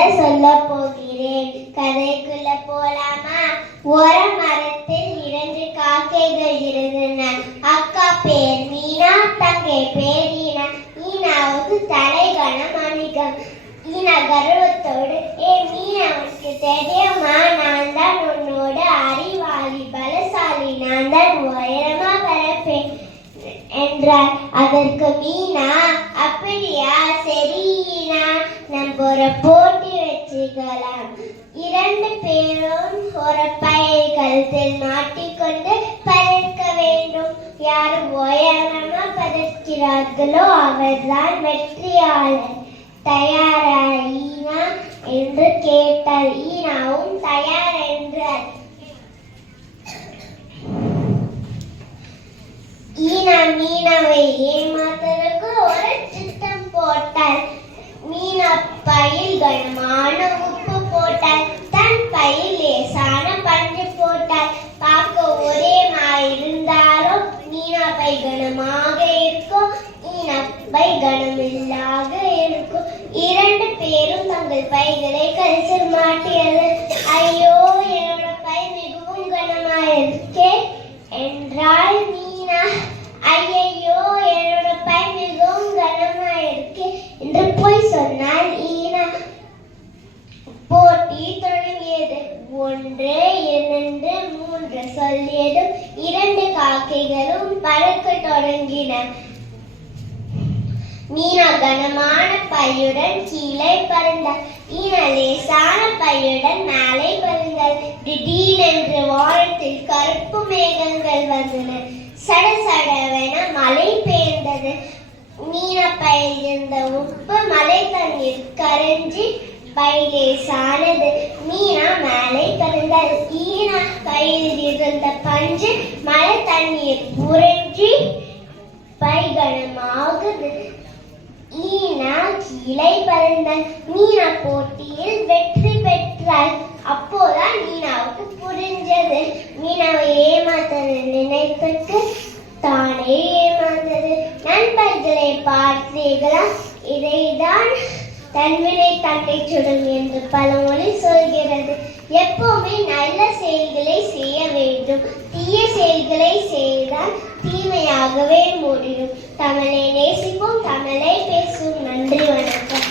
கதை சொல்ல போகிறேன். கதைக்குள்ள போலாமா? ஒரு மரத்தில் 2 காக்கைகள் இருந்தன. அக்கா பேர் மீனா, தங்கை பேர் ஈனா. ஈனாவுக்கு தலைகணம் அதிகம். ஈனா கர்வத்தோடு, மீனா, உனக்கு தெரியுமா, நான் தான் உன்னோட அறிவாளி, பலசாலி, நான் தான் உயரமா பறப்பேன் என்றார். அதற்கு மீனா, அப்படியா, சரி ஈனா, நம்ம ஒரு போட்டி வச்சுக்கலாம். 2 பேரும் ஒரு பையை கழுத்தில் மாட்டிக்கொண்டு பறக்க வேண்டும். யார் உயரமா பறக்கிறார்களோ அவர்தான் வெற்றியாளர். தயாரா ஈனா என்று கேட்டார். ஈனாவும் தயார் என்றார். ஈனா மீனாவை ஏமாத்துறதுக்கு ஒரு திட்டம் போட்டார். மீனா பையில் கனமான உப்பு போட்டார். தன் பையில் லேசான பஞ்சு போட்டார். பார்க்க ஒரே இருந்தாலும் மீனா பை கனமாக இருக்கும், ஈனா பை கனமில்லாக இருக்கும். 2 பேரும் தங்கள் பைகளை கழுத்தில் மாட்டியது. ஐயோ, என்னோட பை மிகவும் கனமாயிருக்கே என்றாள் மீனா. ஐயோ, என்னோட பை மிகவும் கனமாயிருக்கு என்று போய் சொன்னாள் ஈனா. போட்டி தொடங்கியது. 1, 2, 3 சொல்லியதும் 2 காக்கைகளும் பறக்க தொடங்கின. மீனா கனமான பையுடன் கீழே பறந்தாள். ஈனா லேசான பையுடன் மேலே பறந்தாள். திடீரென்று வானத்தில் கருப்பு மேகங்கள் வந்தன. சடசடவென மழை பெய்தது. மீனா பையில் இருந்த உப்பு மழை தண்ணீர் கரைஞ்சி பை லேசானது. மீனா மேலே பறந்தாள். ஈனா கையில் இருந்த பஞ்சு மழை தண்ணீர் உறைஞ்சி பை கனமாகுது. ஈனா கீழே பறந்தாள். மீனா போட்டியில் வெற்றி பெற்றாள். அப்போதான் மீனாவுக்கு புரிஞ்சது, மீனாவை ஏமாத்த நினைத்துட்டு தானே ஏமாந்தது. நண்பர்களை பார்த்தீர்களா? இதைதான் தன்வினை தன்னை சுடும் என்று பழமொழி சொல்கிறது. எப்பவுமே நல்ல செயல்களை செய்ய வேண்டும். தீய செயல்களை செய்தால் தீமையாகவே முடியும். தமிழை நேசிப்போம், தமிழை பேசுவோம். நன்றி, வணக்கம்.